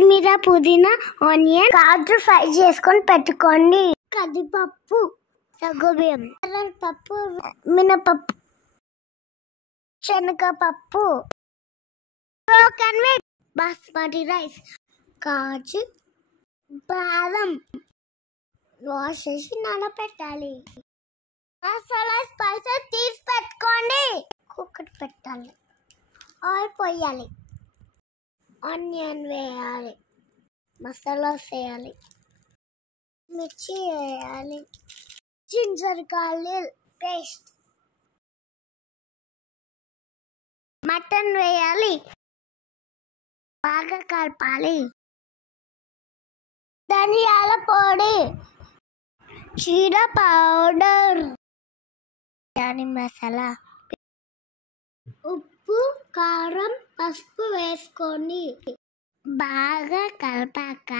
కొత్తిమీర, పుదీనా, ఆనియన్, కాజు ఫ్రై చేసుకొని పెట్టుకోండి. కందిపప్పు, సగ్గుబియ్యం, పప్పు, మినపప్పు, శనగపప్పు, బాస్మతి రైస్, కాజు, బాదం వాష్ చేసి నానబెట్టాలి. మసాలా స్పైసెస్ తీసి పెట్టుకోండి. కుక్కర్ పెట్టాలి. ఆయిల్ పోయాలి. ఆనియన్ వేయాలి. మసాలాస్ వేయాలి. మిర్చి వేయాలి. జింజర్ గార్లిక్ పేస్ట్, మటన్ వేయాలి. బాగా కలపాలి. ధనియాల పొడి, జీర పౌడర్, బిర్యానీ మసాలా, ఉప్పు, కారం, పసుపు వేసుకొని బాగా కలిపాక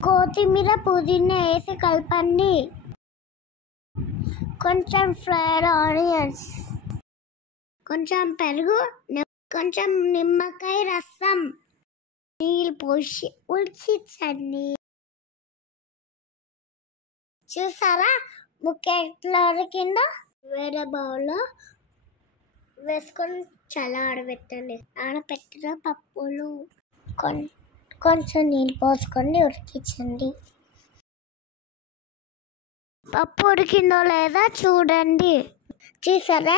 కొత్తిమీర, పుదీనా వేసి కలపండి. కొంచెం ఫ్రైడ్ ఆనియన్స్, కొంచెం పెరుగు, కొంచెం నిమ్మకాయ రసం, నీళ్ళు పోసి ఉడికించండి. చూసారా, ముక్కల కింద వేరే బౌల్లో వేసుకొని చల్లారబెట్టండి. ఆడబెట్టిన పప్పులు కొంచెం నీళ్ళు పోసుకొని ఉడికించండి. పప్పు ఉడికిందో లేదా చూడండి. చూసారా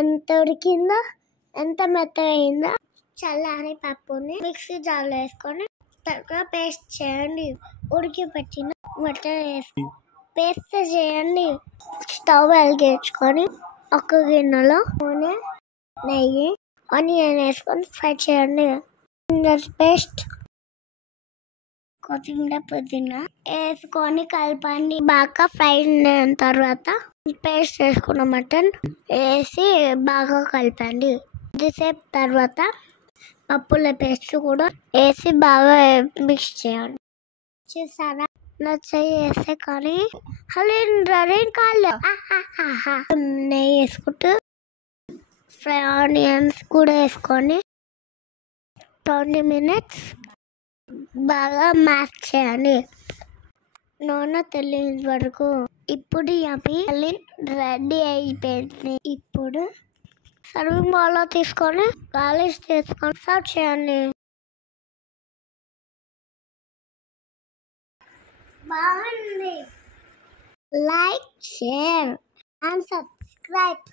ఎంత ఉడికిందో, ఎంత మెత్తగా అయిందో. చల్లారి పప్పుని మిక్సీ జార్లో వేసుకొని పేస్ట్ చేయండి. ఉడికి పెట్టిన మటన్ వేసి పేస్ట్ చేయండి. స్టవ్ వెలిగించుకొని ఒక గిన్నెలో నూనె, నెయ్యి, ఆనియన్ వేసుకొని ఫ్రై చేయండి. పేస్ట్, కొత్తిమీర, పుదీనా వేసుకొని కలపండి. బాగా ఫ్రై అయిన తర్వాత పేస్ట్ వేసుకున్న మటన్ వేసి బాగా కలపండి. కొద్దిసేపు తర్వాత పప్పుల పేస్ట్ కూడా వేసి బాగా మిక్స్ చేయండి. చూసారా, నచ్చాయి వేస్తే కానీ రెడీ కాలేదు. నెయ్యి వేసుకుంటూ ఫ్రై ఆనియన్స్ కూడా వేసుకొని 20 minutes బాగా మ్యాష్ చేయండి. నూనె తెలియని వరకు. ఇప్పుడు అవి రెడీ అయిపోయింది. ఇప్పుడు సర్వింగ్ బౌల్లో తీసుకొని గార్నిష్ చేసుకొని సర్వ్ చేయండి. బాగుంది. Like, share and subscribe.